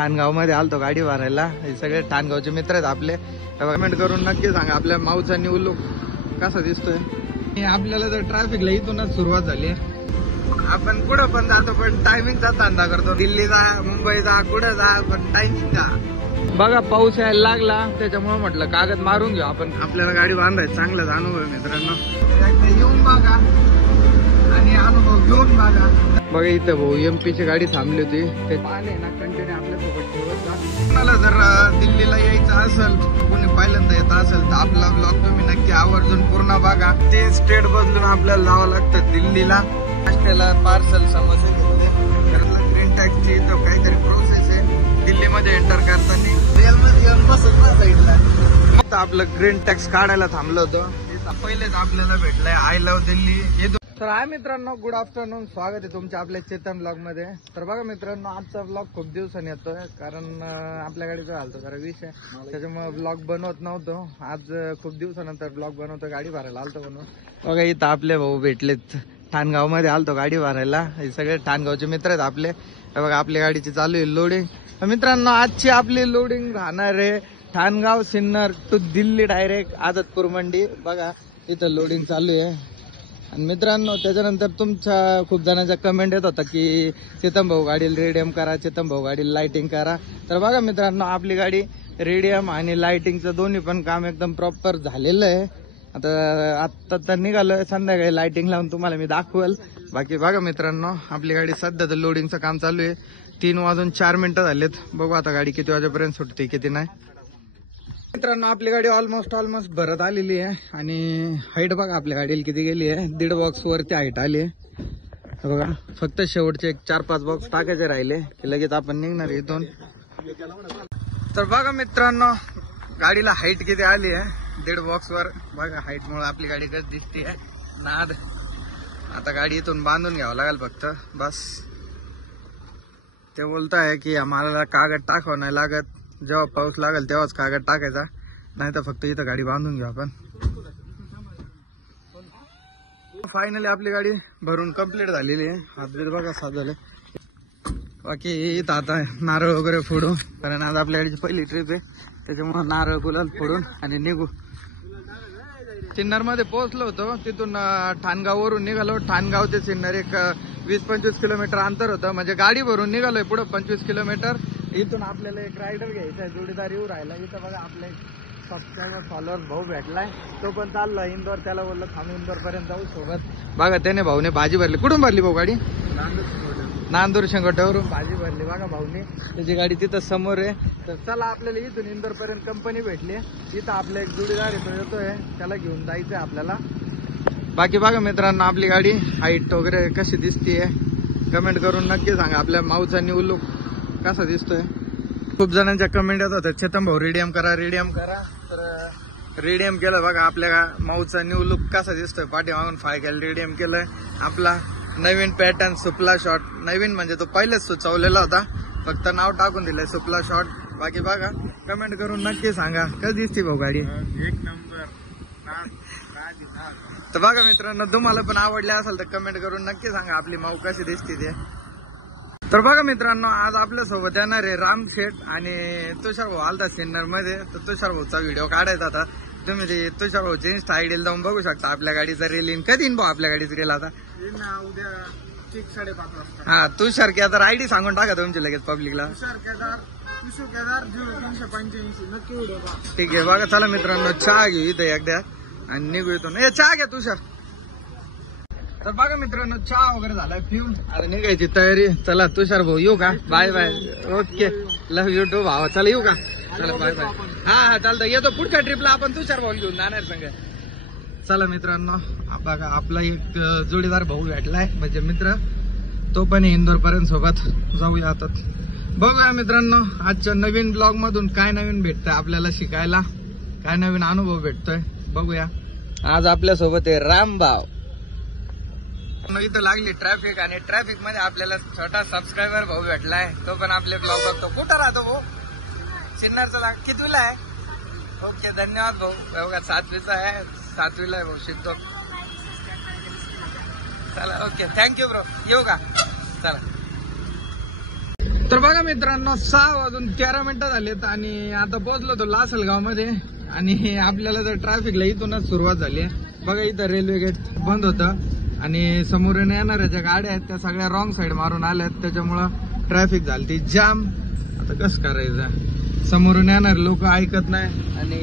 ठाणगाव मध्ये आलतो गाडी भरायला. हे सगळे ठाणगावचे मित्र आहेत आपले. कमेंट करून नक्की सांगा आपल्या माऊचा न्यू लुक कसा दिसतोय. आपल्याला तर ट्रॅफिकला इथूनच सुरुवात झाली. आपण कुठं पण जातो पण टायमिंगचा धंदा करतो. दिल्ली जा, मुंबई जा, कुठं जा, पण टायमिंग जा. बघा पाऊस यायला लागला त्याच्यामुळे म्हटलं कागद मारून घेऊ आपण. आपल्याला गाडी बांधायची चांगलाच अनुभव मित्रांनो. येऊन बघा आणि अनुभव घेऊन बघा. बघा इथं भाऊ MP ची गाडी थांबली होती. ते पाहिले ना कंटिन्यू आपल्यासोबत ठेवत जा. कोणाला जर दिल्लीला यायचं असेल, कोणी पहिल्यांदा येत असेल तर आपला ब्लॉग तुम्ही नक्की आवर्जून पूर्ण बघा. ते स्टेट बदलून आपल्याला जावं लागतं दिल्लीला. नाश्त्याला पार्सल समोसे ग्रीन टॅक्सची तो काहीतरी प्रोसेस आहे दिल्लीमध्ये एंटर करताना. रिअलमध्ये येऊन बसत ना साईडला. आपलं ग्रीन टॅक्स काढायला थांबलं होतं. पहिलेच आपल्याला भेटलंय आय लव्ह दिल्ली. तर हाय मित्रांनो, गुड आफ्टरनून. स्वागत आहे तुमच्या आपल्या चेतन ब्लॉग मध्ये. तर बघा मित्रांनो, आजचा ब्लॉग खूप दिवसांनी येतोय कारण आपल्या गाडीचा झालतो जरा विषय, त्याच्यामुळे ब्लॉग बनवत नव्हतो. आज खूप दिवसानंतर ब्लॉग बनवतो. गाडी भरायला आलतो म्हणून. बघा इथं आपले भाऊ भेटलेत. ठाणगाव मध्ये आलतो गाडी भरायला. हे सगळे ठाणगावचे मित्र आहेत आपले. बघा आपल्या गाडीची चालू आहे लोडिंग. मित्रांनो आजची आपली लोडिंग राहणार आहे ठाणगाव सिन्नर टू दिल्ली डायरेक्ट आझादपूर मंडी. बघा इथं लोडिंग चालू आहे. आणि मित्रांनो त्याच्यानंतर तुमच्या खूप जणांचा कमेंट येत होता की चेतन भाऊ गाडीला रेडियम करा, चेतन भाऊ गाडीला लाइटिंग करा. तर बघा मित्रांनो आपली गाडी रेडियम आणि लाइटिंगचं दोन्ही पण काम एकदम प्रॉपर झालेलं आहे. आता तर निघालोय, संध्याकाळी लाइटिंग लावून तुम्हाला मी दाखवेल. बाकी बघा मित्रांनो आपली गाडी सध्या तर लोडिंगचं काम चालू आहे. 3:04 झालेत. बघू आता गाडी किती वाजेपर्यंत सुटते किती नाही. मित्रांनो आपली गाडी ऑलमोस्ट भरत आलेली आहे. आणि हाईट बघा आपल्या गाडीला किती गेली आहे. 1.5 बॉक्स वरती हाईट आली आहे. बघा फक्त शेवटचे एक 4-5 बॉक्स टाकायचे राहिले की लगेच आपण निघणार इथून. तर बघा मित्रांनो गाडीला हाईट किती आली आहे 1.5 बॉक्स वर. बघा हाईट मुळे आपली गाडी कशी दिसते आहे. नाद. आता गाडी इथून बांधून घ्यावं लागेल फक्त बस. ते बोलताय की आम्हाला कागद टाकावं नाही लागत, जेव्हा पाऊस लागेल तेव्हाच कागद टाकायचा, नाही तर फक्त इथं गाडी बांधून घेऊ आपण. फायनली आपली गाडी भरून कंप्लीट झालेली आहे. हात बघा साथ झाले. बाकी इथं आता नारळ वगैरे फोडू, कारण आज आपल्या गाडीची पहिली ट्रिप आहे त्याच्यामुळे नारळ गुलाल फोडून आणि निघू. सिन्नर मध्ये पोहोचलो होतो. तिथून ठाणगाववरून निघालो. ठाणगाव ते सिन्नर एक 20-25 किलोमीटर अंतर होतं. म्हणजे गाडी भरून निघालोय पुढे 25 किलोमीटर. इथून आपल्याला एक रायडर घ्यायचा आहे, जोडीदार येऊ राहिला. इथं बघा आपले सबस्क्रायबर फॉलोअर भाऊ भेटलाय, तो पण चाललाय इंदोर. त्याला बोललो थांब इंदोर पर्यंत जाऊ सोबत. बघा त्याने भाऊने भाजी भरली. कुठून भरली भाऊ गाडी? नांदूर शेंगोट्यावरून भाजी भरली बघा भाऊने. त्याची गाडी तिथं समोर आहे. तर चला आपल्याला इथून इंदोर पर्यंत कंपनी भेटली. इथं आपला एक जोडीदार येतोय, त्याला घेऊन जायचंय आपल्याला. बाकी बघा मित्रांनो आपली गाडी हाईट वगैरे कशी दिसतीये कमेंट करून नक्की सांगा. आपल्या माऊचा न्यू लुक कसा दिसतोय. खूप जणांच्या कमेंट येत होत्या चेतन भाऊ रेडियम करा रेडियम करा. तर रेडियम केलं बघा. आपल्या माऊचा न्यू लुक कसा दिसतोय. पाठीमागून फायकल रेडियम केलंय. आपला नवीन पॅटर्न सुपला शॉट. नवीन म्हणजे तो पहिलेच सुचवलेला होता, फक्त नाव टाकून दिलंय सुपला शॉट. बाकी बघा कमेंट करून नक्की सांगा कशी दिसते भाऊ गाडी. एक नंबर. तर बघा मित्रांनो तुम्हाला पण आवडले असेल तर कमेंट करून नक्की सांगा आपली माऊ कशी दिसते ते. तर बघा मित्रांनो आज आपल्या सोबत येणार आहे राम शेठ आणि तुषार भाऊ आलता सिन्नर मध्ये. तर तुषार भाऊचा व्हिडिओ काढायचा आता. तुम्ही ते तुषार भाऊच्या इन्स्टा आयडीला जाऊन बघू शकता आपल्या गाडीचा रील येईन. कधी येईन भाऊ आपल्या गाडीचा रील? आता उद्या 5:30 वाजता. हा तुषार केदार आयडी सांगून टाका तुमची लगेच पब्लिकला. तुषार केदार 0385 नक्की व्हिडिओ बघा. ठीक आहे बघा. चला मित्रांनो चहा घेऊ इथं एकदा आणि निघू इथून. चहा घ्या तुषार. तर बघा मित्रांनो चहा वगैरे झालाय पिऊन आता निघायची तयारी. चला तुषार भाऊ येऊ का? Bye bye. Okay love you too भावा. चला येऊ का? चला बाय बाय. हा चालतं येतो. पुढच्या ट्रिपला आपण तुषार भाऊ घेऊन जाणार संग. चला मित्रांनो बघा आपला एक जोडीदार भाऊ भेटलाय म्हणजे मित्र, तो पण इंदोर पर्यंत सोबत जाऊया आता. बघूया मित्रांनो आजच्या नवीन ब्लॉग मधून काय नवीन भेटतंय आपल्याला शिकायला, काय नवीन अनुभव भेटतोय बघूया. आज आपल्या सोबत आहे रामभाव. इथं लागली ट्रॅफिक आणि ट्रॅफिक मध्ये आपल्याला छोटा सबस्क्रायबर भाऊ भेटलाय. तो पण आपले ब्लॉग बघतो. कुठं राहतो भाऊ? सिन्नरचा. कितवीला आहे? ओके धन्यवाद भाऊ. बघा 7वीचा आहे. 7वीला आहे भाऊ शिकतो. चला ओके थँक्यू ब्रो. येऊ का? चला तर बघा मित्रांनो 6:13 झालेत आणि आता पोहोचलो तो लासलगाव मध्ये आणि आपल्याला तर ट्रॅफिकला इथूनच सुरुवात झाली आहे. बघा इथं रेल्वे गेट बंद होतं आणि समोरून येणाऱ्या ज्या गाड्या आहेत त्या सगळ्या रॉंग साईड मारून आल्यात, त्याच्यामुळं ट्रॅफिक झाली जाम. आता कसं करायचं, समोरून येणारे लोक ऐकत नाही आणि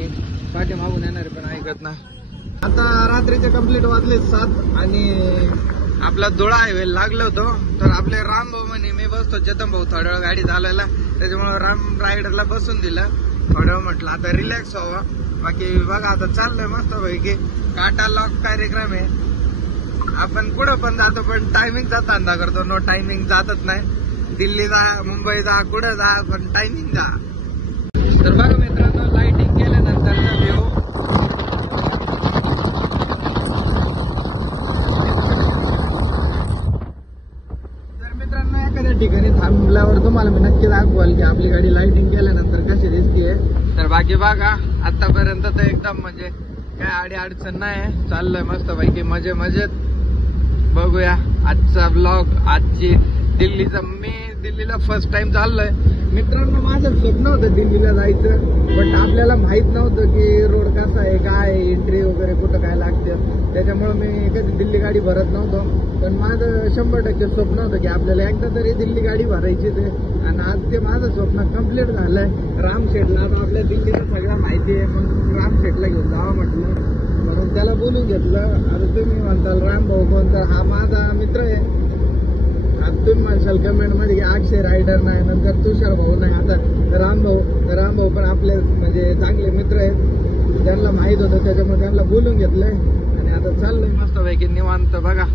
पाठीमागून येणारे पण ऐकत नाही. आता रात्रीचे कंप्लीट वाजले 7 आणि आपला धुळा हायवे लागलो होतो. तर आपले राम भाऊ म्हणे मी बसतो चेतन भाऊ थोड्या वेळ गाडी चालवायला, त्याच्यामुळे राम रायडरला बसून दिलं. थोड्या वेळ म्हटलं आता रिलॅक्स व्हावा. बाकी बघा आता चाललंय मस्त पैकी. काटा लॉक कार्यक्रम आहे. आपण कुठं पण जातो पण टायमिंगचा धंदा करतो. नो टायमिंग जातच नाही. दिल्ली जा, मुंबई जा, कुठं जा, पण टायमिंग जा. तर बघा मित्रांनो लाइटिंग केल्यानंतर व्ह्यू ठिकाणी थांबल्यावर तुम्हाला मी नक्की दाखवाल की आपली गाडी लाइटिंग केल्यानंतर कशी दिसतीये. तर बाकी बघा आतापर्यंत तर एकदम म्हणजे काय आडी अडचण नाही, चाललंय मस्त पैकी मजेत. बघूया आजचा ब्लॉग. आजची मी दिल्लीला फर्स्ट टाइम चाललोय. मित्रांनो माझं स्वप्न होतं दिल्लीला जायचं, पण आपल्याला माहित नव्हतं की रोड कसा आहे, काय एंट्री वगैरे कुठं काय लागतं. त्याच्यामुळे मी कधी दिल्ली गाडी भरत नव्हतो. पण माझं 100% स्वप्न होतं की आपल्याला एकदा तरी दिल्ली गाडी भरायची ते, आणि आज ते माझं स्वप्न कम्प्लीट झालंय. रामशेठला आता आपल्या दिल्लीला सगळं माहिती आहे, पण रामशेठला घेऊन जावं म्हटलं म्हणून त्याला बोलून घेतलं. आता तुम्ही म्हणताल राम भाऊ कोण, तर हा माझा मित्र आहे. आता तुम्ही म्हणशाल कमेंट मध्ये की अक्षय रायडर नाही, नंतर तुषार भाऊ नाही, आता राम भाऊ पण आपले म्हणजे चांगले मित्र आहेत. त्यांना माहित होतं त्याच्यामुळे त्यांना बोलून घेतलंय आणि आता चाललंय मस्त पैकी निवांत. बघा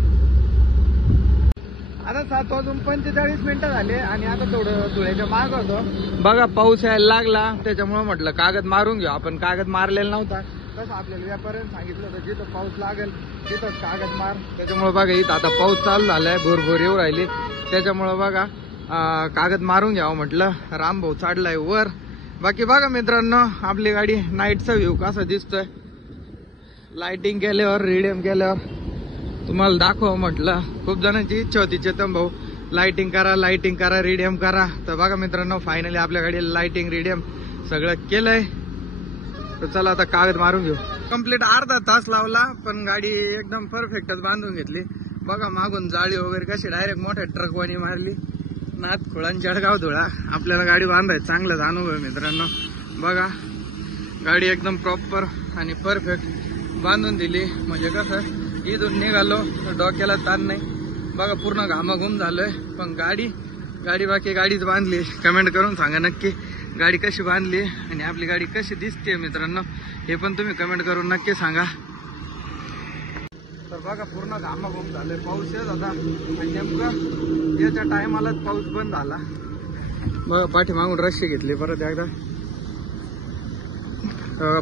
आता 7:45 झाले आणि आता थोडं धुळ्याच्या माग होतो. बघा पाऊस यायला लागला, त्याच्यामुळे म्हटलं कागद मारून घेऊ. आपण कागद मारलेला नव्हता, तसं आपल्याला व्यापाऱ्याने सांगितलं होतं जिथं पाऊस लागेल तिथंच कागद मार. त्याच्यामुळे बघा इथं आता पाऊस चालू झालाय, भोर येऊ राहिली. त्याच्यामुळे बघा कागद मारून घ्यावं म्हटलं. राम भाऊ चढलाय वर. बाकी बघा मित्रांनो आपली गाडी नाईटचा व्ह्यू कसा दिसतोय. लाइटिंग केल्यावर रिडीम केल्यावर तुम्हाला दाखवा म्हटलं. खूप जणांची इच्छा होती चेतन भाऊ लाइटिंग करा रिडीम करा. तर बघा मित्रांनो फायनली आपल्या गाडीला लाइटिंग रिडीम सगळं केलंय. तर चला आता कागद मारून घेऊ. कंप्लीट अर्धा तास लावला, पण गाडी एकदम परफेक्टच बांधून घेतली. बघा मागून जाळी वगैरे कशी डायरेक्ट मोठ्या ट्रकवानी मारली. नाथ खोळान जळगाव धुळा. आपल्याला गाडी बांधायचं चांगलाच अनुभव मित्रांनो. बघा गाडी एकदम प्रॉपर आणि परफेक्ट बांधून दिली. म्हणजे कसं इथून निघालो डोक्याला ताण नाही. बघा पूर्ण घामाघूम झालोय, पण गाडी बाकी गाडीच बांधली. कमेंट करून सांगा नक्की गाडी कशी बांधली आणि आपली गाडी कशी दिसते मित्रांनो, हे पण तुम्ही कमेंट करून नक्की सांगा. तर बघा पूर्ण घामाघूम झाले. पाऊस येत होता आणि नेमकं याच्या टायमालाच पाऊस बंद झाला. बघा पाठीमागून रस्सी घेतली परत एकदा.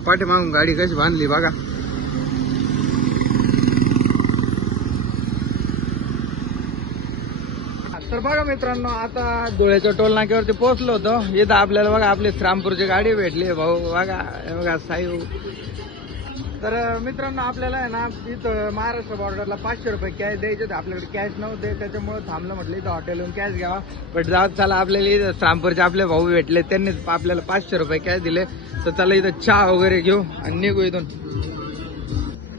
पाठीमागून गाडी कशी बांधली बघा. तर बघा मित्रांनो आता धुळ्याच्या टोल नाक्यावरती पोहोचलो होतो. इथं आपल्याला बघा आपली श्रामपूरची गाडी भेटली. भाऊ बघा साई. तर मित्रांनो आपल्याला आहे ना इथं महाराष्ट्र बॉर्डरला 500 रुपये कॅश द्यायचे होते. आपल्याकडे कॅश नव्हते, त्याच्यामुळे थांबलं. म्हटलं इथं हॉटेलवरून कॅश घ्यावा. बट जात चला आपल्याला इथं श्रामपूरचे आपले भाऊ भेटले, त्यांनी आपल्याला 500 रुपये कॅश दिले. तर चला इथं चहा वगैरे घेऊ आणि निघू इथून.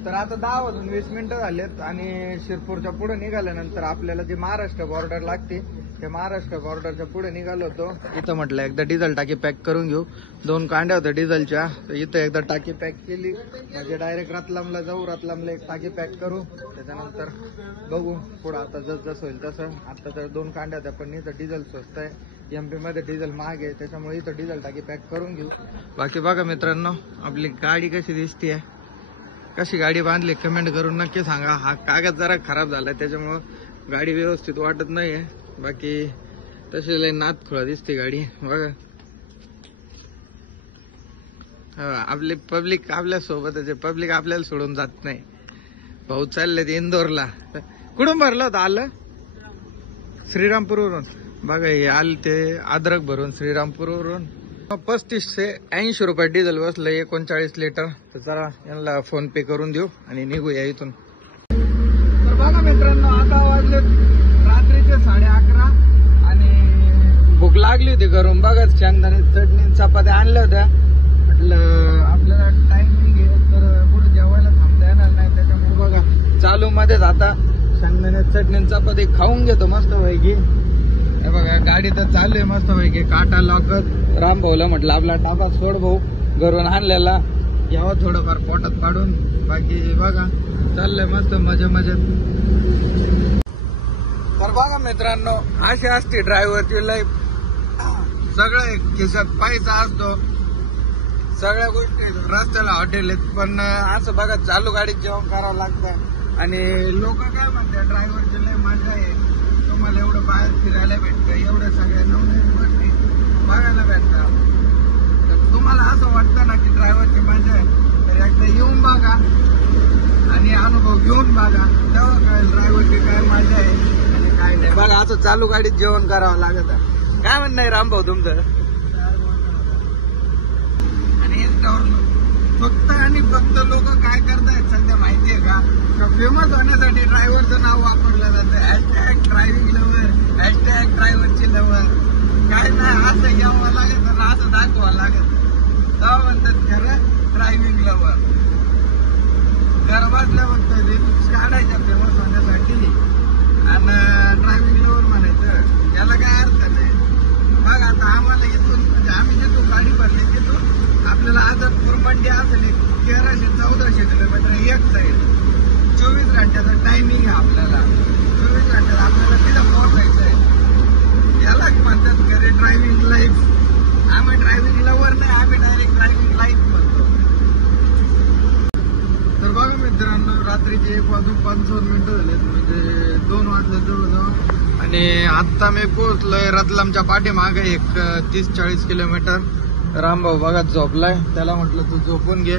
तर आता 10:20 झालेत आणि शिरपूरच्या पुढे निघाल्यानंतर आपल्याला जी महाराष्ट्र बॉर्डर लागते त्या महाराष्ट्र बॉर्डरच्या पुढे निघालो होतो. इथं म्हटलं एकदा डिझेल टाकी पॅक करून घेऊ. 2 कांड्या होत्या डिझेलच्या, तर इथं एकदा टाकी पॅक केली म्हणजे डायरेक्ट रतलामला जाऊ. रतलामला एक टाकी पॅक करू, त्याच्यानंतर बघू पुढं आता जसं होईल तसं. आता तर 2 कांड्या होत्या, पण इथं डिझेल स्वस्त आहे. MP मध्ये डिझेल महाग आहे, त्याच्यामुळे इथं डिझेल टाकी पॅक करून घेऊ. बाकी बघा मित्रांनो आपली गाडी कशी दिसतीये, कशी गाडी बांधली कमेंट करून नक्की सांगा. हा कागद जरा खराब झालाय त्याच्यामुळं गाडी व्यवस्थित वाटत नाहीये. बाकी तशी लय नाथ खोळा दिसते गाडी. बघा आपली पब्लिक आपल्या सोबतच आहे. पब्लिक आपल्याला सोडून जात नाही. भाऊ चालले ते इंदोरला. कुठून भरलं होतं? आलं श्रीरामपूरवरून. बघा हे आलं ते अद्रक भरून श्रीरामपूरवरून. 35 ते 80 रुपये डिझेल बसलं 39 लिटर. तर जरा यांना फोन पे करून देऊ आणि निघूया इथून. तर बघा मित्रांनो आता वाजले रात्रीचे 11:30 आणि भूक भूक लागली होती घरून बघा शेंगदाणे चटणी चपात्या आणल्या होत्या म्हटलं आपल्याला टायमिंग आहे तर पुढे जेवायला थांबता येणार नाही त्याच्यामुळे बघा चालू मध्येच आता शेंगदाणे चटणी चपाती खाऊन घेतो मस्त पैकी हे बघा गाडी तर चालू आहे मस्त पैकी काटा लॉकत राम भाऊला म्हटलं आपला डाबा सोड भाऊ घरून आणलेला यावं थोडंफार पोटात पाडून बाकी बघा चाललंय मस्त मजा मजेत तर बघा मित्रांनो अशी असते ड्रायव्हरची लाईफ सगळं खिशात पैसा असतो सगळ्या गोष्टी रस्त्याला हॉटेल आहेत पण असं बघा चालू गाडीत जेवण करावं लागतं आणि लोक काय म्हणतात ड्रायव्हरची लय मजा आहे तुम्हाला एवढं बाहेर फिरायला भेटतं एवढ्या सगळ्या नवनवीन गोष्टी बघायला भेटतात तर तुम्हाला असं वाटतं ना की ड्रायव्हरची मजा आहे तर एकदा येऊन बघा आणि अनुभव घेऊन बघा तेव्हा कळेल ड्रायव्हरची काय मजा आहे आणि काय नाही बघा असं चालू गाडीत जेवण करावं लागत काय म्हणणं आहे रामभाऊ तुमचं आणि फक्त आणि फक्त लोक काय करतायत सध्या माहितीये का फेमस होण्यासाठी ड्रायव्हरचं नाव वापरलं जातं हॅशटॅग ड्रायव्हिंग लवर हॅशटॅग ड्रायव्हरची लवर काय नाही असं यावं लागत आणि असं दाखवावं लागत तेव्हा म्हणतात खरं ड्रायव्हिंग लवर घर बसल्या फक्त रिल्स काढायच्या फेमस होण्यासाठी आणि ड्रायव्हिंग लवर म्हणायचं याला काय अर्थ नाही बघ आता आम्हाला इथून म्हणजे आम्ही जिथून गाडी भरली तिथून आपल्याला आझादपूर मंडी असेल 1300-1400 किलोमीटर एक साईड 24 घंट्याचा टायमिंग आहे आपल्याला 24 घंट्यात आपल्याला तिथं पोहोचायचं आहे याला म्हणतात खरे ड्रायव्हिंग लाईफ आम्ही ड्रायव्हिंग लवर नाही आम्ही डायरेक्ट ड्रायव्हिंग लाईफ म्हणतो तर बघा मित्रांनो रात्रीचे 1:55 झालेत म्हणजे 2 वाजले जवळजवळ आणि आता मी पोहोचलोय रतलामच्या पाठीमागे एक 30-40 किलोमीटर रामभाऊ बघा झोपलाय त्याला म्हटलं तू झोपून घे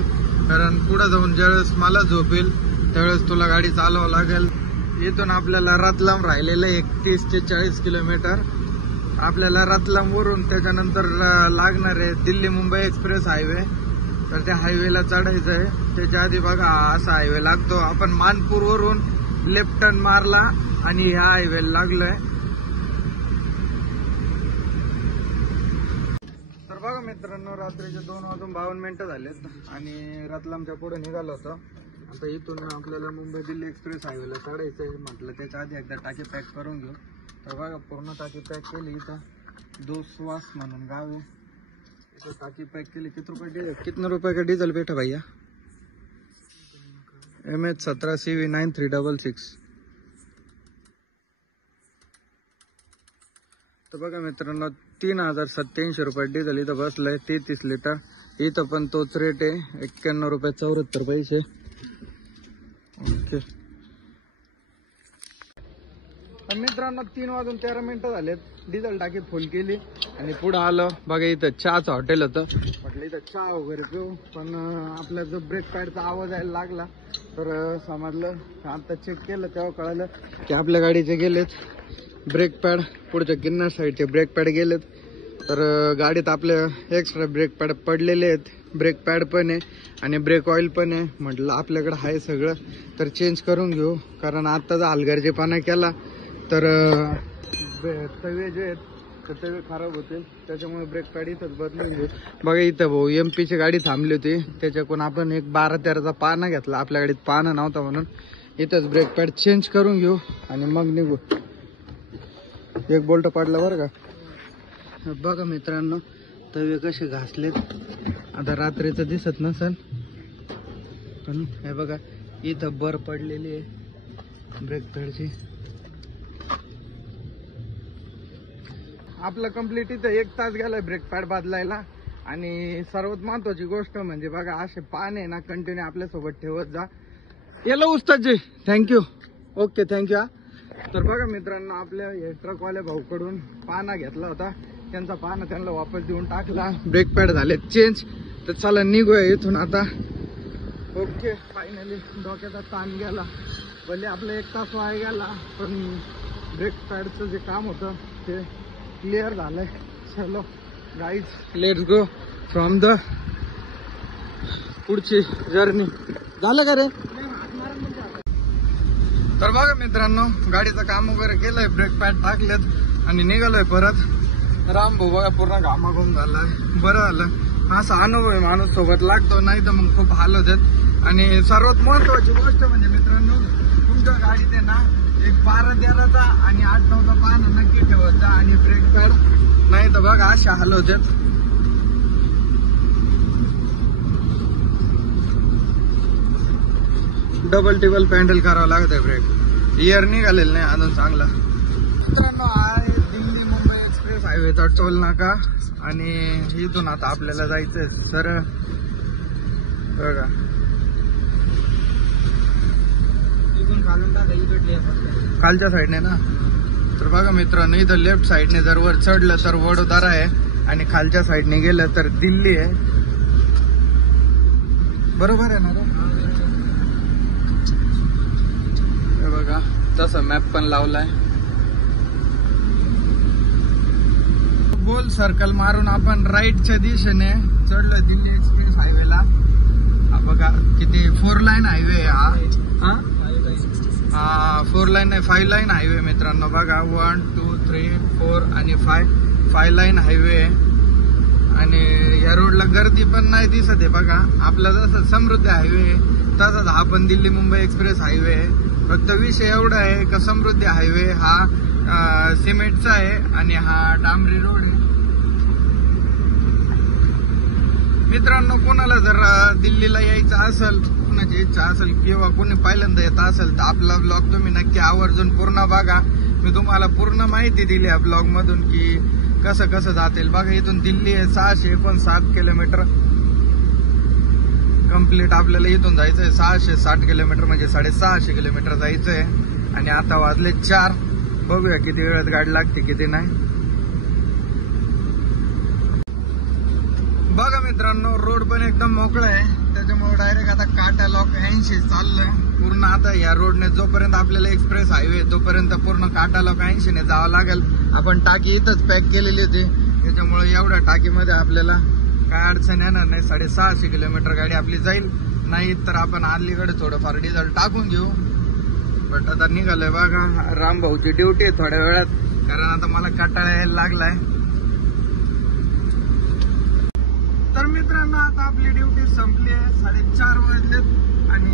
कारण पुढे जाऊन ज्यावेळेस मला झोपेल त्यावेळेस तुला गाडी चालवावं लागेल इथून आपल्याला रतलाम राहिलेलं 30 ते 40 किलोमीटर आपल्याला रतलाम वरून त्याच्यानंतर लागणार आहे दिल्ली मुंबई एक्सप्रेस हायवे तर त्या हायवेला चढायचं आहे त्याच्या आधी बघा असा हायवे लागतो आपण मानपूर वरून लेफ्ट टर्न मारला आणि ह्या हायवेला लागलोय तर बघा मित्रांनो रात्रीचे 2:52 झालेत आणि रतलामच्या पुढे निघालो होतो आता इथून आपल्याला मुंबई दिल्ली एक्सप्रेस हायवेला चढायचं आहे म्हटलं त्याच्या आधी एकदा टाकी पॅक करून घेऊ तर बघा पूर्ण टाकी पॅक केली इथं दोसवास म्हणून गाव आहे इथं टाकी पॅक केली कितने रुपये का डीजल बैठा भैया MH17 CV 9366 तर बघा मित्रांनो 3087 रुपये डिझेल इथं बसलंय 33 लिटर इथं पण तोच रेट आहे 91 रुपये 74 पैसे ओके मित्रांनो 3:13 झालेत डिझेल टाकी फुल केली आणि पुढे आलो बघा इथं चहाचं हॉटेल होतं म्हटलं इथं चहा वगैरे पिऊ पण आपला जो ब्रेक पॅडचा आवाज यायला लागला तर समजलं आता चेक केलं तेव्हा कळालं की आपल्या गाडीचे गेलेत ब्रेक पॅड पुढच्या किन्नर साईडचे ब्रेक पॅड गेलेत तर गाडीत आपले एक्स्ट्रा ब्रेक पॅड पडलेले आहेत ब्रेक पॅड पण आहे आणि ब्रेक ऑइल पण आहे म्हटलं आपल्याकडे आहे सगळं तर चेंज करून घेऊ कारण आता जर हलगर्जीपणा केला तर तवे जे आहेत तर तवे खराब होतील त्याच्यामुळे ब्रेक पॅड इथंच बदलून घेऊ बघा इथं भाऊ MP ची गाडी थांबली होती त्याच्याकडून आपण एक 12-13चा पाना घेतला आपल्या गाडीत पाना नव्हता म्हणून इथंच ब्रेक पॅड चेंज करून घेऊ आणि मग निघू एक बोल्ट पाडला बरं का बघा मित्रांनो तवे कसे घासलेत आता रात्रीचं दिसत नसेल पण हे बघा इथं बर पडलेली आहे ब्रेक पॅडची आपलं कंप्लीट इथं 1 तास गेलाय ब्रेक पॅड बदलायला आणि सर्वात महत्वाची गोष्ट म्हणजे बघा असे पाने ना कंटिन्यू आपल्यासोबत ठेवत जा येलो उस्तादजी थँक्यू ओके थँक्यू तर बघा मित्रांनो आपल्या ट्रकवाल्या भाऊकडून पाना घेतला होता त्यांचा पाना त्यांना वापस देऊन टाकला ब्रेक पॅड झाले चेंज तर चला निघूया इथून आता ओके फायनली डोक्याचा ताण गेला भले आपला 1 तास वाया गेला पण ब्रेक पॅडचं जे काम होतं ते क्लिअर झालंय चलो guys let's go from the पुढची जर्नी झालं का रे तर बघा मित्रांनो गाडीचं काम वगैरे केलंय ब्रेक पॅड टाकलेत आणि निघालोय परत राम भाऊ बघा पूर्ण घामाघूम झाला. बरं झालं असा अनुभव आहे माणूस सोबत लागतो, नाही तर मग खूप हाल होतात. आणि सर्वात महत्वाची गोष्ट म्हणजे मित्रांनो, तुमच्या गाडीत आहे ना एक 12-13चा आणि 8-9चा पान नक्की ठेवायचा आणि ब्रेक पॅड, नाही तर बघा असे हाल होतात. डबल टेबल पॅन्डल करावं लागत आहे ब्रेक. इयर निघालेलं नाही अजून चांगला. मित्रांनो आहे दिल्ली मुंबई एक्सप्रेस हायवेचा टोल नाका आणि इथून आता आपल्याला जायचंय सर बघा इथून खालच्या साईडने ना. तर बघा मित्रांनो इथं लेफ्ट साईडने जर वर चढलं तर वडोदरा आहे आणि खालच्या साईडने गेलं तर दिल्ली आहे. बरोबर आहे ना रे बघा, तसा मॅप पण लावलाय. गोल सर्कल मारून आपण राईटच्या दिशेने चढलो दिल्ली एक्सप्रेस हायवेला. हा बघा किती 4 लाईन हायवे हा. 4 लाईन नाही 5 लाईन हायवे मित्रांनो. बघा 1, 2, 3, 4 आणि 5 लाईन हायवे. आणि या रोडला गर्दी पण नाही दिसत आहे बघा. आपला जसं समृद्धी हायवे तसाच हा पण दिल्ली मुंबई एक्सप्रेस हायवे आहे. फक्त विषय एवढा आहे का समृद्धी हायवे हा सिमेंटचा आहे आणि हा डांबरी रोड आहे. मित्रांनो कोणाला जर दिल्लीला यायचं असेल, कोणाची इच्छा असेल किंवा कोणी पहिल्यांदा येत असेल तर आपला ब्लॉग तुम्ही नक्की आवर्जून पूर्ण बघा. मी तुम्हाला पूर्ण माहिती दिली या ब्लॉग मधून की कसं कसं जातील. बघा इथून दिल्ली आहे 659 किलोमीटर कम्प्लीट. आपल्याला इथून जायचंय 660 किलोमीटर म्हणजे 650 किलोमीटर जायचंय. आणि आता वाजले 4. बघूया किती वेळात गाडी लागते किती नाही. बघा मित्रांनो रोड पण एकदम मोकळा आहे, त्याच्यामुळे डायरेक्ट आता काटा लॉक 80 चाललंय पूर्ण. आता या रोडने जोपर्यंत आपल्याला एक्सप्रेस हायवे तोपर्यंत पूर्ण काटा लॉक 80 ने जावं लागेल. आपण टाकी इथंच पॅक केलेली होती, त्याच्यामुळे एवढ्या टाकीमध्ये आपल्याला काय अडचण येणार नाही. 650 किलोमीटर गाडी आपली जाईल. नाही तर आपण अलीकडे थोडंफार डिझेल टाकून घेऊ. बट आता निघालोय बघा. राम भाऊची ड्युटी आहे थोड्या वेळात, कारण आता मला कंटाळा यायला लागलाय. तर मित्रांनो आता आपली ड्युटी संपली आहे. 4:30 वाजलेत आणि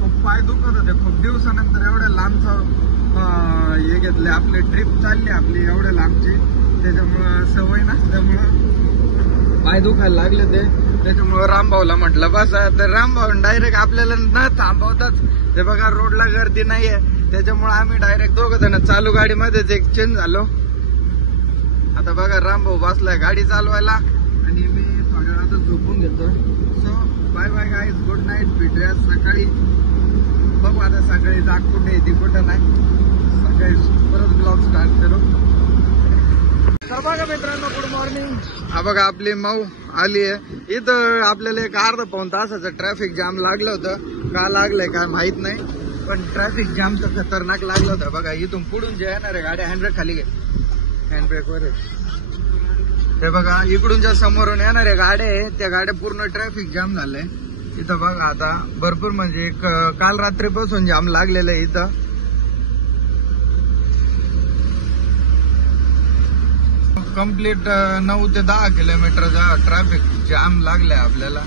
खूप पाय दुखत होते. खूप दिवसानंतर एवढ्या लांबचं हे घेतले, आपली ट्रिप चालली आपली एवढ्या लांबची. त्याच्यामुळं सवय नसल्यामुळं पाय दुखायला लागले ते. त्याच्यामुळे रामभाऊला म्हटलं बस. तर रामभाऊ डायरेक्ट आपल्याला न थांबवताच ते बघा रोडला गर्दी नाहीये, त्याच्यामुळे आम्ही डायरेक्ट दोघं जण चालू गाडीमध्येच एक्सचेंज झालो. आता बघा रामभाऊ बसलाय गाडी चालवायला आणि मी थोड्या वेळातच झोपून घेतो. So bye bye guys, good night. भेटूया सकाळी. बघू आता सकाळी जाग कुठे येते कुठं नाही. सकाळी परत ब्लॉग स्टार्ट करू. तर बघा मित्रांनो गुड मॉर्निंग. हा बघा आपली माऊ आली आहे. इथं आपल्याला एक अर्धा पाऊण तासाचं ट्रॅफिक जाम लागलं होतं. का लागलंय काय माहित नाही, पण ट्रॅफिक जाम तर खतरनाक लागलं होतं. बघा इथून पुढून जे येणार आहे गाड्या हँडब्रेक खाली घे, हँडब्रेक वर ते बघा. इकडून ज्या समोरून येणाऱ्या गाड्या आहे त्या गाड्या पूर्ण ट्रॅफिक जाम झालंय इथं. बघा आता भरपूर म्हणजे काल रात्रीपासून जाम लागलेलं आहे इथं. कम्प्लीट 9 ते 10 किलोमीटरचा ट्रॅफिक जाम लागलाय आपल्याला.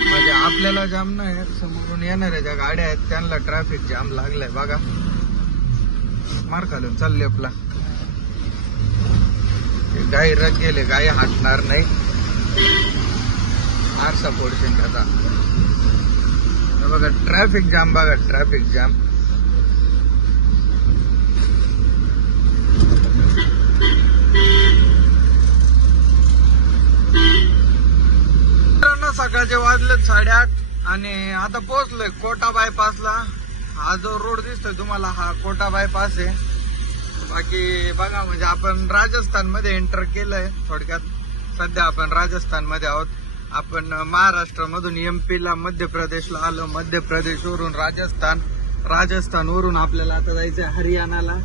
म्हणजे आपल्याला जाम नाही, समोरून येणाऱ्या ज्या गाड्या आहेत त्यांना ट्रॅफिक जाम लागलाय. बघा मार खालून चालले आपला. गाई रग गेले, गाई हटणार नाही. आरसा फोडशील त्याचा. बघा ट्रॅफिक जाम, बघा ट्रॅफिक जाम. सकाळचे वाजलेत 8:30 आणि आता पोहोचलोय कोटा बायपासला. हा जो रोड दिसतोय तुम्हाला हा कोटा बायपास आहे. बाकी बघा म्हणजे आपण राजस्थान मध्ये एंटर केलंय थोडक्यात. सध्या आपण राजस्थान मध्ये आहोत. आपण महाराष्ट्र मधून MP ला मध्य प्रदेशला आलो, मध्य प्रदेश वरून राजस्थान, राजस्थान वरून आपल्याला आता जायचंय हरियाणाला.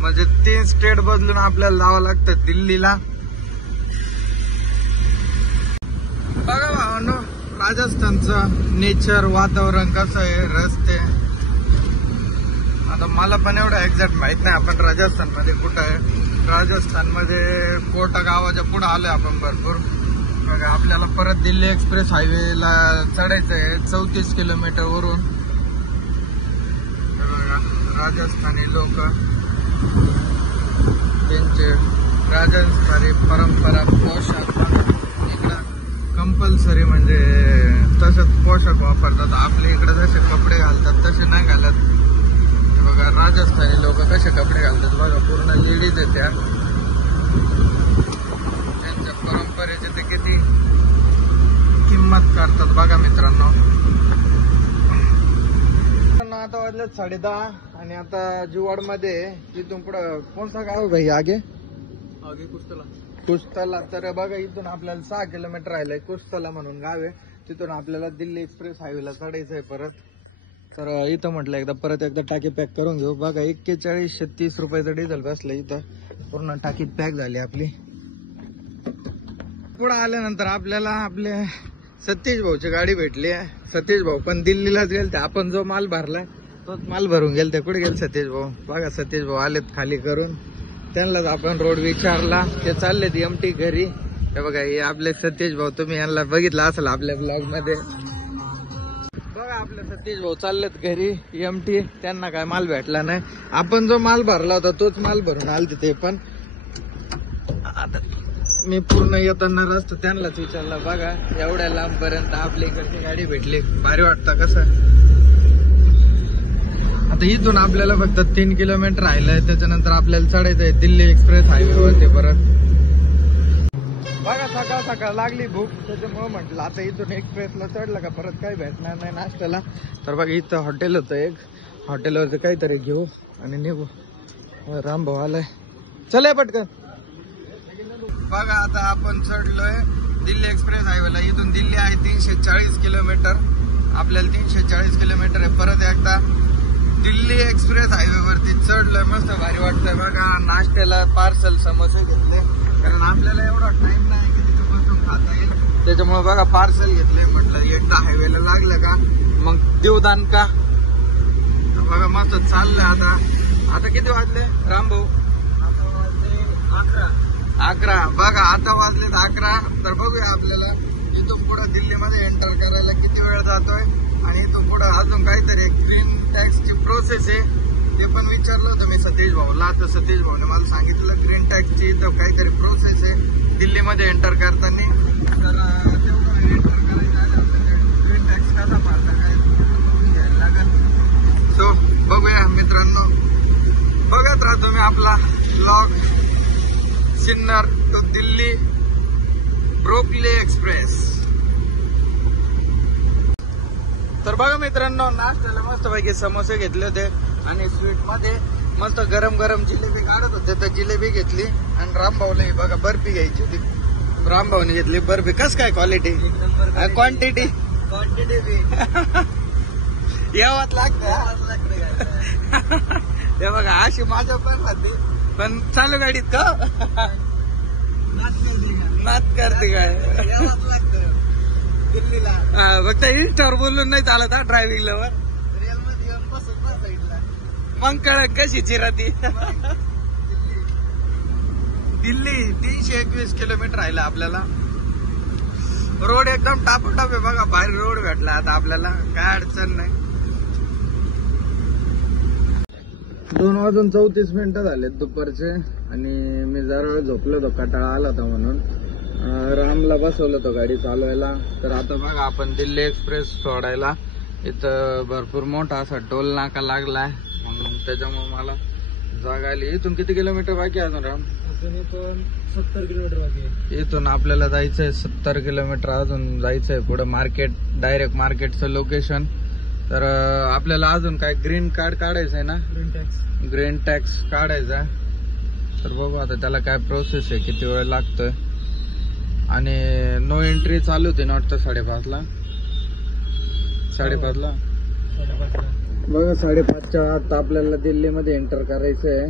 म्हणजे 3 स्टेट बदलून आपल्याला जावं लागतं दिल्लीला. बघा भावांनो राजस्थानचं नेचर, वातावरण कसं आहे, रस्ते. आता मला पण एवढं एक्झॅक्ट माहित नाही आपण राजस्थान मध्ये कुठं आहे. राजस्थान मध्ये कोटा गावाच्या पुढे आलोय आपण भरपूर. बघा आपल्याला परत दिल्ली एक्सप्रेस हायवेला चढायचं आहे 34 किलोमीटर वरून. बघा राजस्थानी लोक त्यांचे राजस्थानी परंपरा पोशाख इकडं कंपल्सरी म्हणजे तसंच पोशाख वापरतात. आपल्या इकडे जसे कपडे घालतात तसे नाही घालत. बघा राजस्थानी लोक कसे कपडे घालतात बघा. पूर्ण लेडीज आहेत त्या. त्यांच्या परंपरेचे ते किती किंमत करतात बघा मित्रांनो. आता वाजले 10:30 आणि आता जुवाड मध्ये तिथून पुढं कोणता गाव भाई आगे कुस्तला. तर बघा इथून आपल्याला 6 किलोमीटर राहिलंय. कुस्तला म्हणून गाव आहे. तिथून आपल्याला दिल्ली एक्सप्रेस हायवेला चढायचं आहे परत. तर इथं म्हटलं एकदा टाकी पॅक करून घेऊ. बघा 4130 रुपयाचं डिझेल बसलं इथं. पूर्ण टाकीत पॅक झाली आपली. पुढे आल्यानंतर आपल्याला आपले सतीश भाऊची गाडी भेटली आहे. सतीश भाऊ पण दिल्लीलाच गेलते. आपण जो माल भरला तोच माल भरून गेलते. कुठे गेले सतीश भाऊ? बघा सतीश भाऊ आलेत खाली करून. त्यांनाच आपण रोड विचारला. ते चाललेत एमटी घरी. हे बघा हे आपले सतीश भाऊ. तुम्ही यांना बघितलं असेल आपल्या ब्लॉग मध्ये. बघा आपले सतीश भाऊ चाललेत घरी एमटी. त्यांना काय माल भेटला नाही. आपण जो माल भरला होता तोच माल भरून आलते ते पण. आता मी पूर्ण येताना रस्ता त्यांनाच विचारला. बघा एवढ्या लांब पर्यंत आपल्या इकडची गाडी भेटली. भारी वाटतं कसं. आता इथून आपल्याला फक्त 3 किलोमीटर राहिलंय. त्याच्यानंतर आपल्याला चढायचंय दिल्ली एक्सप्रेस हायवेवरती परत. बघा सकाळ सकाळ लागली भूक. त्याच्यामुळे म्हटलं आता इथून एक्सप्रेसला चढलं का परत काही भेटणार नाही नाश्त्याला. तर बघा इथं हॉटेल होतं एक. हॉटेलवरती काहीतरी घेऊ आणि निघू. रामभाऊ आलाय. चले पटकन. बघा आता आपण चढलोय दिल्ली एक्सप्रेस हायवेला. इथून दिल्ली आहे 340 किलोमीटर. आपल्याला 340 किलोमीटर आहे. परत एकदा दिल्ली एक्सप्रेस हायवेवरती चढलोय. मस्त भारी वाटतंय. बघा नाश्त्याला पार्सल समोसे घेतले. कारण आपल्याला एवढा टाइम नाही की तिथे बसून खाता येईल. त्याच्यामुळे बघा पार्सल घेतले. म्हटलं एकदा हायवेला लागलं का मग देवदान का. बघा मस्त चाललंय. आता किती वाजले रामभाऊ? 11. बघा आता वाजलेत 11. तर बघूया आपल्याला इथून पुढे दिल्लीमध्ये एंटर करायला किती वेळ जातोय. आणि इथून पुढे अजून काहीतरी ग्रीन टॅक्सची प्रोसेस आहे. ते पण विचारलं होतं मी सतीश भाऊला. तर सतीश भाऊने मला सांगितलं ग्रीन टॅक्सची इथं काहीतरी प्रोसेस आहे दिल्लीमध्ये एंटर करताना. तर तेवढं एंटर करायचं आहे आपल्याला. ग्रीन टॅक्स कसा भरता काय घ्यायला लागेल. सो बघूया मित्रांनो. बघत राहतो मी आपला blog Sinnar to Delhi broccoli express. तर बघा मित्रांनो नाश्त्याला मस्त पैकी समोसे घेतले होते. आणि स्वीट मध्ये मस्त गरम गरम जिलेबी काढत होते. तर जिलेबी घेतली. आणि रामभाऊला बघा बर्फी घ्यायची होती. रामभाऊने घेतली बर्फी. कस काय क्वालिटी क्वांटिटी यावत लागते. हे बघा अशी माझ्या पण राहते. पण चालू गाडीत का नाच करते काय दिल्लीला. फक्त इंस्टावर बोलून नाही चालत हा ड्रायव्हिंगला. वर मग कळत कशी चिराती. दिल्ली 321 किलोमीटर राहिला आपल्याला. रोड एकदम टापोटाप आहे. बघा भारी रोड भेटला आता आपल्याला. काय अडचण नाही. 2:34 झालेत दुपारचे. आणि मी जरा वेळ झोपलो होतो. कंटाळा आला होता म्हणून रामला बसवलं होतं गाडी चालवायला. तर आता बघा आपण दिल्ली एक्सप्रेस सोडायला. इथं भरपूर मोठा असा टोल नाका लागलाय. त्याच्यामुळे मला जागा आली. इथून किती किलोमीटर बाकी आहे अजून राम? 70 किलोमीटर बाकी आहे. इथून आपल्याला जायचंय 70 किलोमीटर अजून जायचंय पुढे. मार्केट डायरेक्ट मार्केटचं लोकेशन. तर आपल्याला अजून काय ग्रीन कार्ड काढायचंय ना. ग्रीन टॅक्स काढायचा. तर बघू आता त्याला काय प्रोसेस आहे किती वेळ लागतोय. आणि नो एंट्री चालू होती ना वाटतं 5:30ला. 5:30ला बघा 5:30च्या आत आपल्याला दिल्लीमध्ये एंटर करायचंय.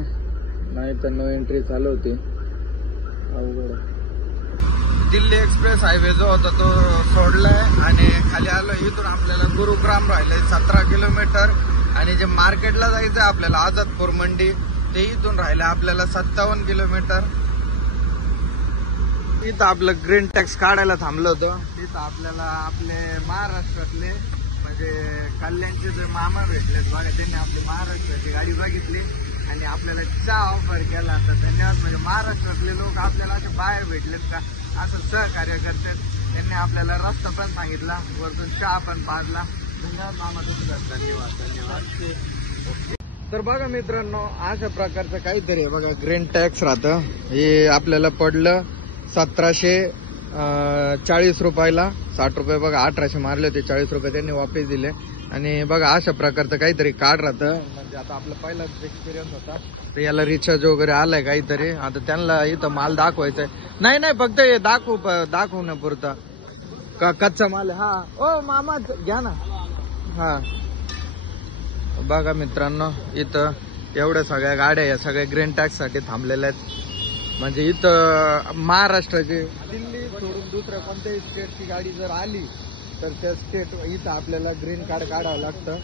नाही तर नो एंट्री चालू होती. अवघड. दिल्ली एक्सप्रेस हायवे जो होता तो सोडलाय आणि खाली आलो. इथून आपल्याला गुरुग्राम राहिलंय 17 किलोमीटर. आणि जे मार्केटला जायचंय आपल्याला आझादपूर मंडी ते इथून राहिलं आपल्याला 57 किलोमीटर. इथं आपलं ग्रीन टॅक्स काढायला थांबलो होतो. तिथं आपल्याला आपले महाराष्ट्रातले म्हणजे कल्याणचे जे मामा भेटलेत बघा, त्यांनी आपली महाराष्ट्राची गाडी बघितली आणि आपल्याला चहा ऑफर केला. तर धन्यवाद. म्हणजे महाराष्ट्रातले लोक आपल्याला असे बाहेर भेटलेत का असं सहकार्य करतात. त्यांनी आपल्याला रस्ता पण सांगितला, वरतून चहा पण पाजला. धन्यवाद मामा तुमचं. धन्यवाद धन्यवाद. तर बघा मित्रांनो, अशा प्रकारचं काहीतरी आहे बघा. ग्रीन टॅक्स राहतं. हे आपल्याला पडलं 1740 रुपयाला. 60 रुपये बघा, 1800 मारले होते, 40 रुपये त्यांनी वापस दिले. आणि बघा अशा प्रकारचं काहीतरी कार्ड राहतं. म्हणजे आता आपला पहिलाच एक्सपिरियन्स होता, तर याला रिचार्ज वगैरे आलाय काहीतरी. आता त्यांना इथं माल दाखवायचा नाही. नाही फक्त हे दाखवण्यापुरता का कच्चा माल. हा ओ मामा घ्या ना. हा बघा मित्रांनो, इथं एवढ्या सगळ्या गाड्या या सगळ्या ग्रीन टॅक्स साठी थांबलेल्या आहेत. म्हणजे इथं महाराष्ट्राचे दिल्ली सोडून दुसऱ्या कोणत्याही स्टेटची गाडी जर आली तर त्या स्टेट इथं आपल्याला ग्रीन कार्ड काढावं लागतं.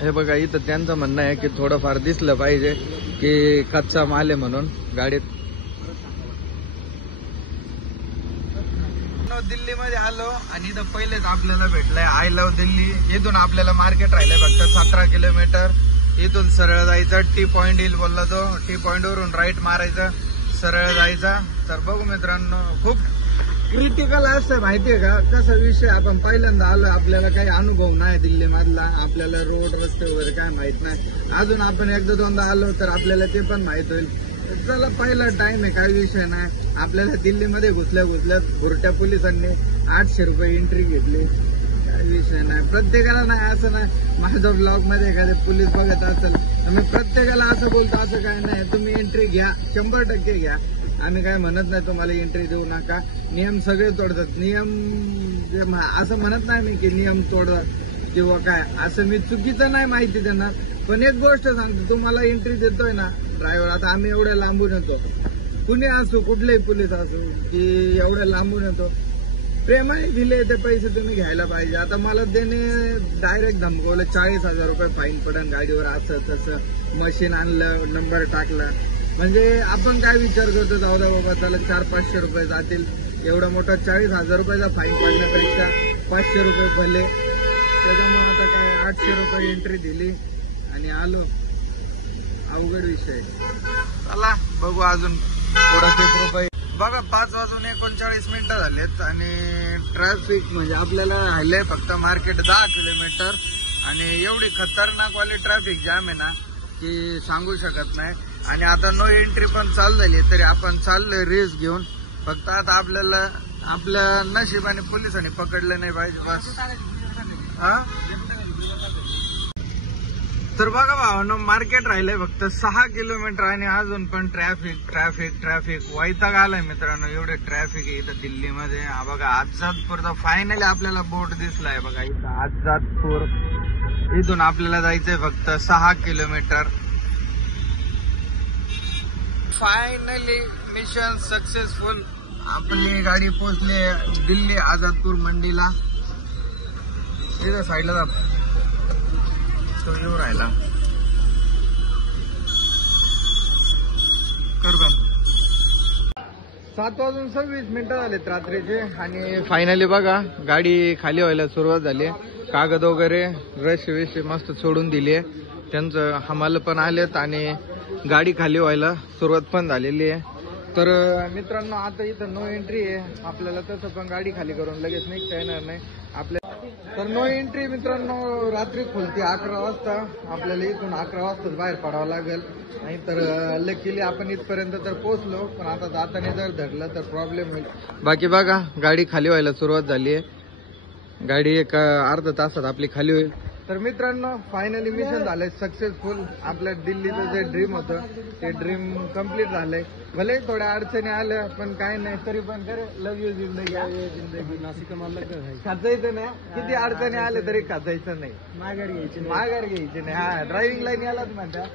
हे बघा, इथं त्यांचं म्हणणं आहे की थोडंफार दिसलं पाहिजे की कच्चा माल आहे म्हणून गाडीत. दिल्लीमध्ये आलो आणि इथं पहिलेच आपल्याला भेटलंय आय लव्ह दिल्ली. इथून आपल्याला मार्केट राहिलंय फक्त 17 किलोमीटर. इथून सरळ जायचं. टी पॉइंट येईल बोलला तो. टी पॉइंट वरून राईट मारायचं, सरळ जायचा. तर बघू मित्रांनो, खूप क्रिटिकल असतं माहितीये का कसा विषय. आपण पहिल्यांदा आलो, आपल्याला काही अनुभव नाही दिल्ली मधला, आपल्याला रोड रस्ते वगैरे काय माहित नाही. अजून आपण एकदा दोनदा आलो तर आपल्याला ते पण माहित होईल. चला, पहिला टाइम आहे, काही विषय नाही. आपल्याला दिल्लीमध्ये घुसल्या बुरट्या पोलिसांनी 800 रुपये एंट्री घेतली. काही विषय नाही. प्रत्येकाला नाही असं नाही. माझ्या ब्लॉग मध्ये एखादे पोलीस बघत असेल तर मी प्रत्येकाला असं बोलतो, असं काय नाही. तुम्ही एंट्री घ्या, 100% घ्या. आम्ही काय म्हणत नाही तुम्हाला एंट्री देऊ नका. नियम सगळे तोडतात. नियम असं म्हणत नाही मी की नियम तोड किंवा काय, असं मी चुकीचं नाही माहिती त्यांना. पण एक गोष्ट सांगतो, तुम्हाला एंट्री देतोय ना ड्रायव्हर, आता आम्ही एवढ्या लांबून येतो, कुणी असो, कुठलेही पोलीस असो, की एवढ्या लांबून येतो, प्रेमाने दिले ते पैसे तुम्ही घ्यायला पाहिजे. आता मला त्याने डायरेक्ट धमकवलं, 40,000 रुपये फाईन पडन गाडीवर, असं तसं. मशीन आणलं, नंबर टाकला. म्हणजे आपण काय विचार करतो, जाऊ द्या बाबा त्याला 400-500 रुपये जातील. एवढा मोठा 40,000 रुपयाचा फाईन पडण्यापेक्षा 500 रुपये भले. त्याच्यामुळे आता काय 800 रुपये एंट्री दिली आणि आलो. अवघड विषय. चला बघू अजून थोडा 30 रुपये. बघा 5:39 झालेत आणि ट्रॅफिक म्हणजे आपल्याला राहिलंय फक्त मार्केट 10 किलोमीटर. आणि एवढी खतरनाक वाली ट्रॅफिक जाम आहे ना की सांगू शकत नाही. आणि आता नो एंट्री पण चालू झाली, तरी आपण चाललोय रेस घेऊन. फक्त आता आपल्याला आपल्या नशिबाने पोलिसांनी पकडलं नाही पाहिजे बस. हा तर बघा भावांनो, मार्केट राहिलंय फक्त 6 किलोमीटर आणि अजून पण ट्रॅफिक वैताग आलाय मित्रांनो. एवढे ट्रॅफिक आहे इथं दिल्लीमध्ये. हा बघा आझादपूरचा फायनली आपल्याला बोर्ड दिसलाय बघा इथं, आझादपूर. इथून आपल्याला जायचंय फक्त 6 किलोमीटर. Finally mission successful. आपली गाडी पोहोचली दिल्ली आझादपूर मंडीला. इथं साईडला तो येऊ राहिला. कर बंद. 7:26 झालेत रात्रीचे आणि फायनली बघा गाडी खाली व्हायला सुरुवात झाली. कागद वगैरे रश मस्त सोडून दिली. त्यांचं हमाल पण आलेत आणि गाडी खाली व्हायला सुरुवात पण झालेली आहे. तर मित्रांनो, आता इथं नो एंट्री आहे. आपल्याला तसं पण गाडी खाली करून लगेच निघता येणार नाही आपल्या. तर नो एंट्री मित्रांनो रात्री खुलते 11 वाजता. आपल्याला इथून 11 वाजताच बाहेर पडावं लागेल. नाही तर लकीली आपण इथपर्यंत तर पोहोचलो, पण आता जाताना जर धरलं तर प्रॉब्लेम होईल. बाकी बघा गाडी खाली व्हायला सुरुवात झाली आहे. गाडी एक अर्धा तासात आपली खाली होईल. तर मित्रांनो फायनली मिशन झालंय सक्सेसफुल. आपल्या दिल्लीचं जे ड्रीम होतं ते ड्रीम कम्प्लीट झालंय. भले थोड्या अडचणी आल्या पण काय नाही, तरी पण करे लव यू जिंदगी. नाशिक खाचायचं नाही, किती अडचणी आले तरी खाचायचं नाही, माघार घ्यायची नाही. हा ड्रायव्हिंग लाईन यालाच म्हणतात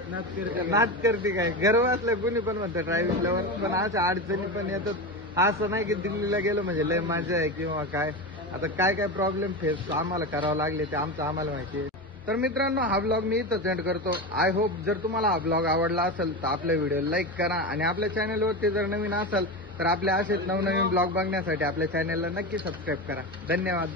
नाच करते काय. गर्व असलं कुणी पण म्हणतं ड्रायव्हिंग लावून, पण अशा अडचणी पण येतात. असं नाही की दिल्लीला गेलो म्हणजे लय मजा आहे किंवा काय. आता काय काय प्रॉब्लेम फेस आम्हाला करावं लागले ते आम्हाला माहिती आहे. तर मित्रांनो हा ब्लॉग मी इथंच एंड करतो. आय होप जर तुम्हाला हा ब्लॉग आवडला असेल तर आपल्या व्हिडिओ लाईक करा आणि आपल्या चॅनलवरती जर नवीन असेल तर आपल्या असेच नवनवीन ब्लॉग बघण्यासाठी आपल्या चॅनलला नक्की सबस्क्राईब करा. धन्यवाद.